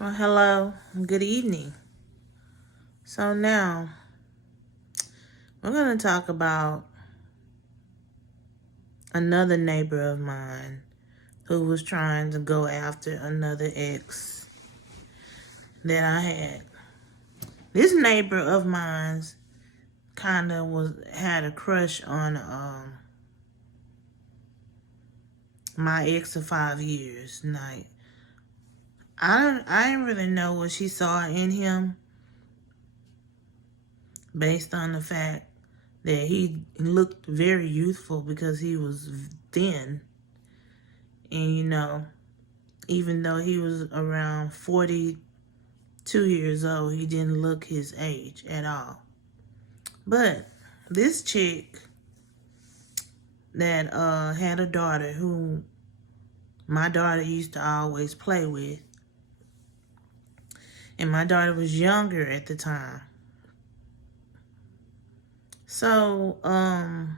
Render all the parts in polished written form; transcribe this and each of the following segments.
Well, hello, good evening. So now we're going to talk about another neighbor of mine who was trying to go after another ex that I had. This neighbor of mine's kind of had a crush on my ex of 5 years. Like I didn't really know what she saw in him based on the fact that he looked very youthful because he was thin. And even though he was around 42 years old, he didn't look his age at all. But this chick that had a daughter who my daughter used to always play with, and my daughter was younger at the time. So, I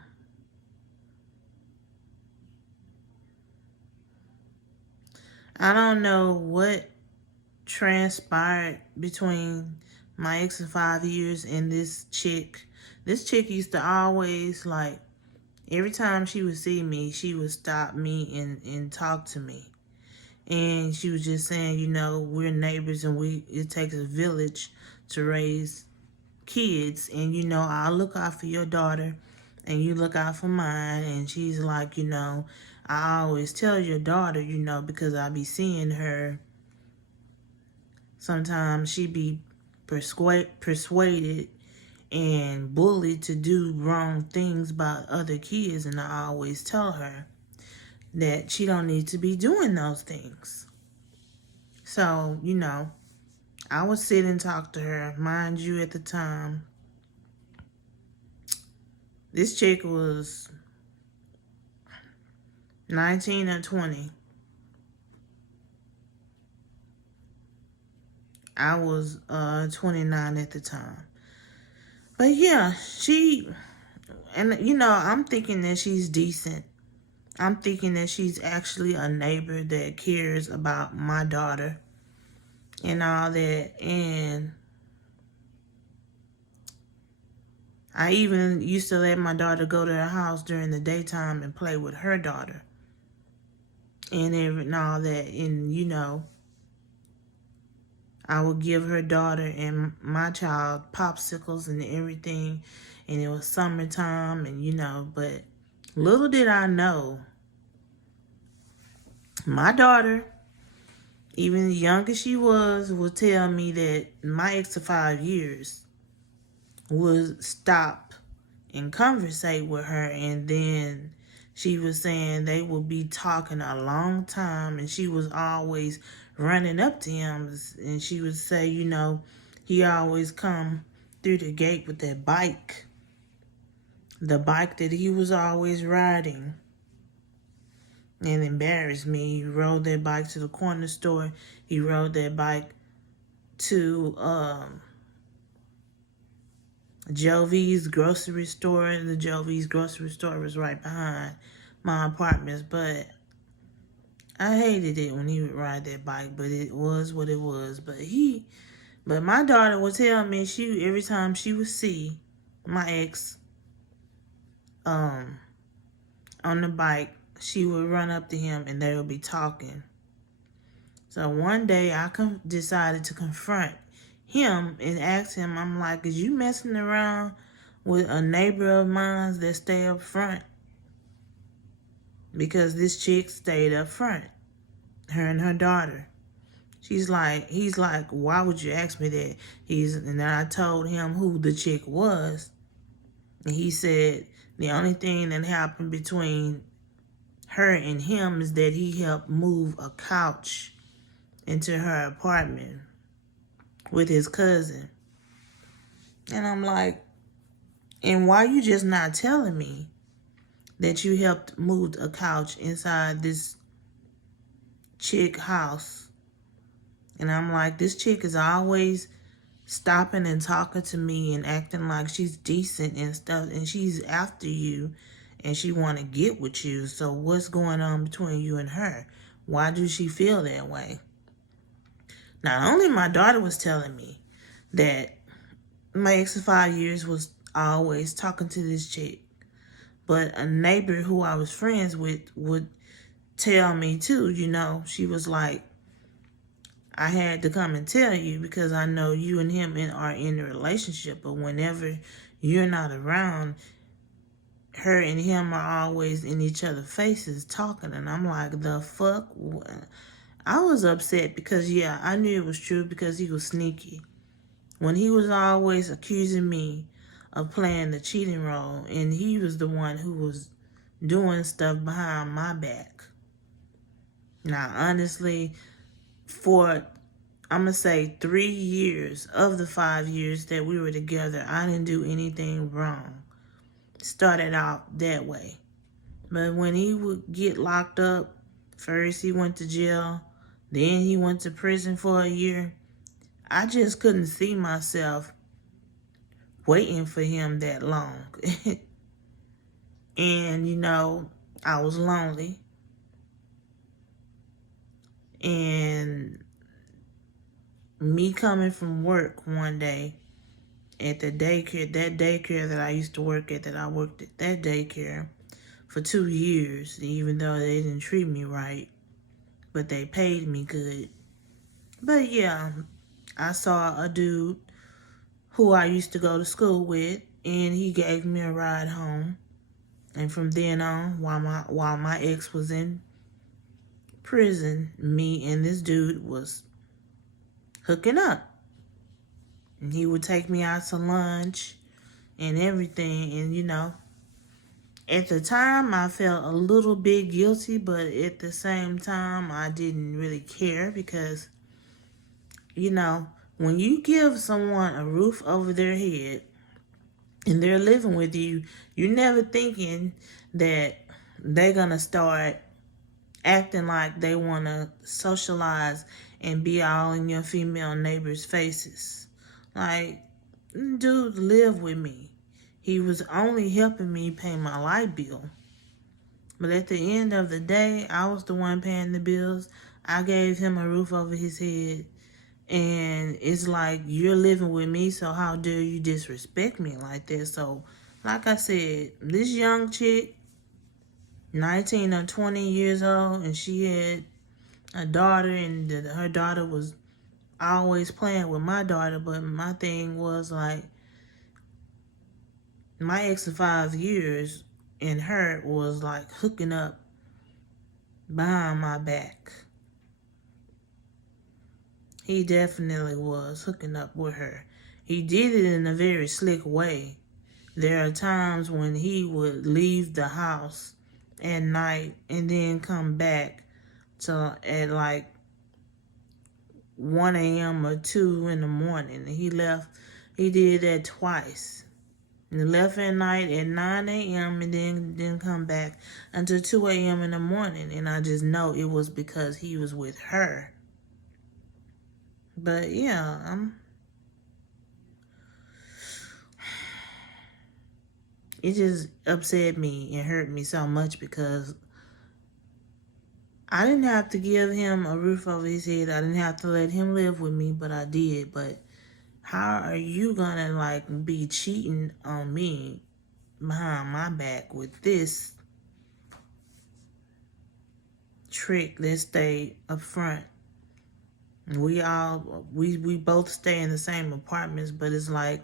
don't know what transpired between my ex of 5 years and this chick. This chick used to always, like, every time she would see me, she would stop me and talk to me. And she was just saying, we're neighbors and it takes a village to raise kids. And, I'll look out for your daughter and you look out for mine. And she's like, I always tell your daughter, because I be seeing her. Sometimes she be persuaded and bullied to do wrong things by other kids, and I always tell her that she don't need to be doing those things. So, I would sit and talk to her. Mind you, at the time, this chick was 19 or 20. I was 29 at the time. But yeah, I'm thinking that she's decent. I'm thinking that she's actually a neighbor that cares about my daughter and all that. And I even used to let my daughter go to her house during the daytime and play with her daughter and all that. And, I would give her daughter and my child popsicles and everything. And it was summertime but little did I know, my daughter, even young as she was, would tell me that my ex of 5 years would stop and conversate with her, and then she was saying they would be talking a long time, and she was always running up to him, and she would say, he always come through the gate with that bike, the bike that he was always riding, and embarrassed me. He rode that bike to the corner store. He rode that bike to Jovi's grocery store, and the Jovi's grocery store was right behind my apartments. But I hated it when he would ride that bike, but it was what it was. But my daughter would tell me every time she would see my ex on the bike, she would run up to him and they would be talking. So one day I decided to confront him and ask him, I'm like, is you messing around with a neighbor of mine that stay up front? Because this chick stayed up front, her and her daughter. He's like, why would you ask me that? And then I told him who the chick was. And he said the only thing that happened between her and him is that he helped move a couch into her apartment with his cousin. And I'm like, and why you just not telling me that you helped move a couch inside this chick house? And I'm like, this chick is always stopping and talking to me and acting like she's decent and stuff, and she's after you and she want to get with you. So what's going on between you and her? Why do she feel that way? Not only my daughter was telling me that my ex of 5 years was always talking to this chick, but a neighbor who I was friends with would tell me too, she was like, I had to come and tell you because I know you and him are in a relationship, but whenever you're not around, her and him are always in each other's faces talking. And I'm like, the fuck? I was upset because, yeah, I knew it was true because he was sneaky. When he was always accusing me of playing the cheating role, and he was the one who was doing stuff behind my back. Now, honestly, for I'm going to say 3 years of the 5 years that we were together, I didn't do anything wrong. Started out that way. But when he would get locked up, first he went to jail, then he went to prison for a year. I just couldn't see myself waiting for him that long. And, I was lonely. And me coming from work one day at the daycare, that daycare that I used to work at, that I worked at that daycare for 2 years, even though they didn't treat me right, but they paid me good. But yeah, I saw a dude who I used to go to school with, and he gave me a ride home. And from then on, while my ex was in prison, me and this dude was hooking up. And he would take me out to lunch and everything. And, at the time, I felt a little bit guilty, but at the same time, I didn't really care because, when you give someone a roof over their head and they're living with you, you're never thinking that they're going to start acting like they want to socialize and be all in your female neighbors' faces. Like, dude lived with me. He was only helping me pay my light bill. But at the end of the day, I was the one paying the bills. I gave him a roof over his head. And it's like, you're living with me, so how dare you disrespect me like that? So, like I said, this young chick, 19 or 20 years old, and she had a daughter, and her daughter was always playing with my daughter. But my thing was like, my ex of 5 years and her was like hooking up behind my back. He definitely was hooking up with her. He did it in a very slick way. There are times when he would leave the house at night and then come back at like 1 a.m. or 2 in the morning. And he did that twice. And he left at night at 9 a.m. and then didn't come back until 2 a.m. in the morning. And I just know it was because he was with her. But yeah, it just upset me and hurt me so much because I didn't have to give him a roof over his head. I didn't have to let him live with me, but I did. But how are you gonna like be cheating on me behind my back with this trick that stayed up front? We both stay in the same apartments, but it's like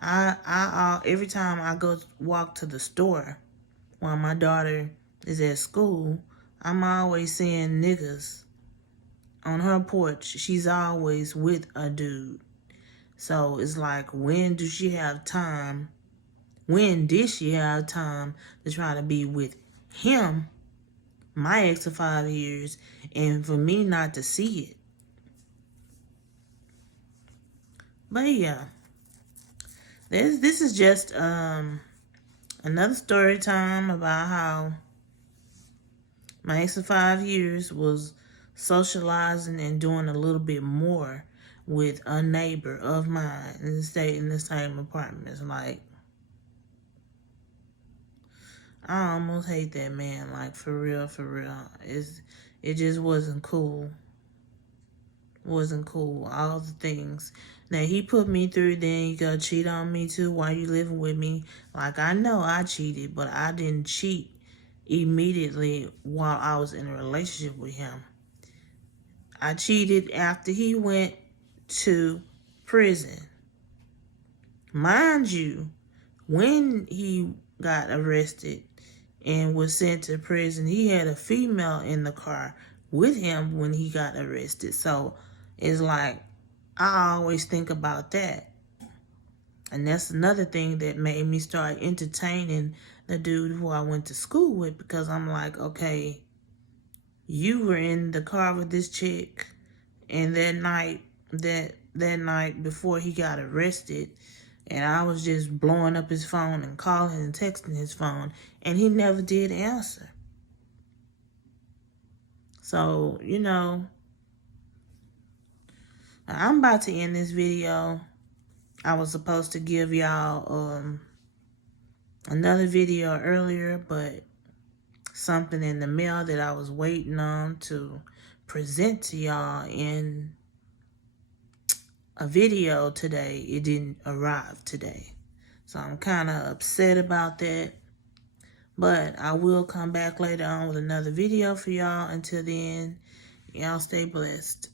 I every time I go walk to the store while my daughter is at school, I'm always seeing niggas on her porch. She's always with a dude. So it's like, when did she have time to try to be with him, my ex of 5 years, and for me not to see it? But yeah, this is just another story time about how my ex of 5 years was socializing and doing a little bit more with a neighbor of mine and stayed in the same apartments. Like, I almost hate that man. Like, for real, for real. It just wasn't cool. wasn't cool. All the things. Now, he put me through, then you go cheat on me too while you living with me. Like, I know I cheated, but I didn't cheat immediately while I was in a relationship with him. I cheated after he went to prison. Mind you, when he got arrested and was sent to prison, he had a female in the car with him when he got arrested. So it's like, I always think about that. And that's another thing that made me start entertaining the dude who I went to school with, because I'm like, okay, you were in the car with this chick, and that night before he got arrested, and I was just blowing up his phone and calling and texting his phone, and he never did answer. So, you know, I'm about to end this video. I was supposed to give y'all another video earlier, but something in the mail that I was waiting on to present to y'all in a video today, it didn't arrive today. So I'm kind of upset about that. But I will come back later on with another video for y'all. Until then, y'all stay blessed.